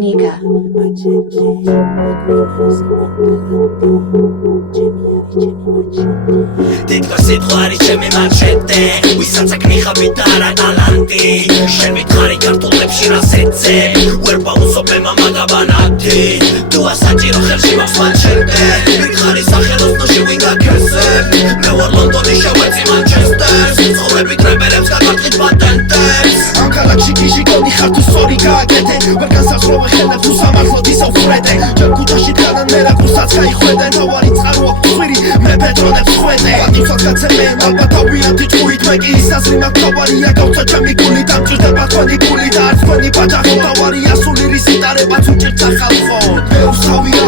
Nigga. Titko sitqvari ჩემი მაჩეტე ვისაც აქ მიხავი და არა ტალანტი შემითხარი ქართულებში რასეცე ვერ ბაუსობე მამა გაბანათი თუ ასაჭირო ხელში მაქვს მაჩეტე მითხარი სახელოსნოში ვინ გაქესე მე ვარ ლონდონის შევეცი მანჩესტერს ცხოვრებით რებელებს გაგარტყით პატენტებს ამ ქალაქში გიჟიგონი ხარ თუ სწორი გააკეთე ვერ განსაზღვრავე ხელებს თუ სამართლოდ ისევ ხვედე ჯერ ქუჩაში დგანან მე რაკურსაც გაიხვედენ თავარი წყარო ხვირი მე პეტრონებს ხვედე პატივსაც გაცემე ალბათ ავიანთი ჭუით მე კი ისაზრი მაქვს თავარია გავწე ჩემი გული დამჭირდება თქვენი გული და არც თქვენი პაჯახო თავარია სული რის იტარებაც უჭირთ სახალხო მე უსავია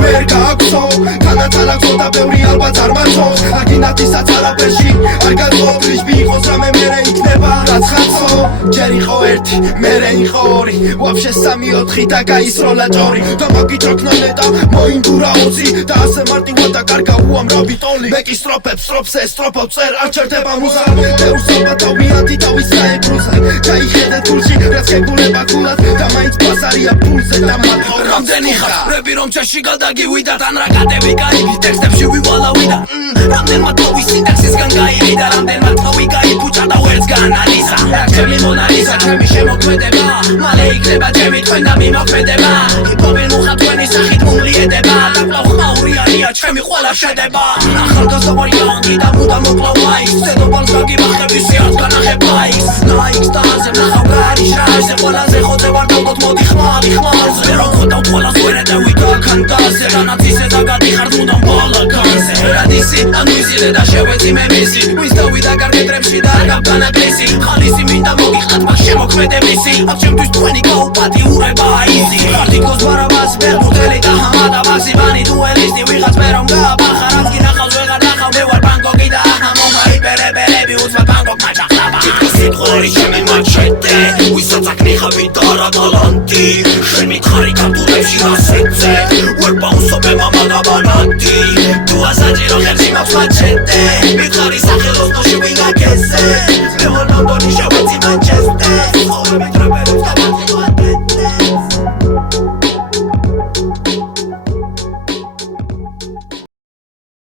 ვერ გააქვსო განათალახო და ბევრი ალბათ არ მარწოს აგინათისაც არაფერში არ გაწოდრის მიიღოს რამე მერე იქნება რაც ხაცო ჯერ იყო ერთი მერე იყო ორი ვაფშე 3-4 და გაისროლა ჭორი და მაგიჭოქნა ნეტა მოინდურა 20 და ასე მარტივად და კარგა უამრავი ტოლი მე კი სტროფებს სტროფავ წერ არ ჩერდება მუზა მე უსალბათ ავიანთი თავის საებრუზე ჩაიხედეთ გულში რაც გეგულება გულად და მაინც ბაზარია ფულზე და მარტო რამდენი ხარ რები რომ ჩაში გადაგივიდა თან რა კატები გაიგი ტექსტებში ვივალავიდა რამდენმა თავის სინტაქსისგან გაივიდა რამდენმა თავი გაიფუჭა და ვერც გაანალიზა ჩემი მონალიზა ჩემი შემოქმედება მალე იქნება ჩემი თქვენ და მიმოქმედება ჰიპ-ჰოპი მუხა თქვენი სახით მომლიედება და კვლავ ხმაურიანია ჩემი ყველა შედება ახალგაზრდა ვარ იანგი და მუდამ მოკლა ვაიქს დედოფალს გაგიბახები სიარს განახებ ბაიქს ნაიქს ტანზე ნახავ გარიშაზე ყველაზე ხოძე ვარ დავდოთ მოდი ხმალზე რომ ხოდავ ყველას ვერედა ვიდა კანტაზე რანაც ისე და გადიხარ მუდამ ბალაკანზე რადისი ანუ ისინე და შევეცი მე მისი ვის დავიდა გარგეტრებში და გავგანაგრისი ხალისი მინდა მოგიხდათ მას შემოქმედებისი აქ ჩემთვის თქვენი გაუპატიურება ისი ხარტიკოს ბარაბას ბერბუტელი და ჰამადა ბასიბანი დუელისტი ვიღაც მე რომ გააბახა რაც კი ნახავს ვეღარ ნახავ მე ვარ ბანგოკი და აჰა მომა იპერებელები უცბად ბანგოკ მაჩახლაბა თითქოს სიტყვარი ჩემი მაჩეტე ვისაც აქ მიხავი და არა ტალანტი შემითხარი ქართულებში რასეცე ვერ ბაუსობე მამა გაბანათი თუ ასაჭირო ხელში მაქვს მაჩეტე მითხარი სახელოსნოში ვინ გაქესე მე ვარ ლონდონის შევეცი მანჩესტერ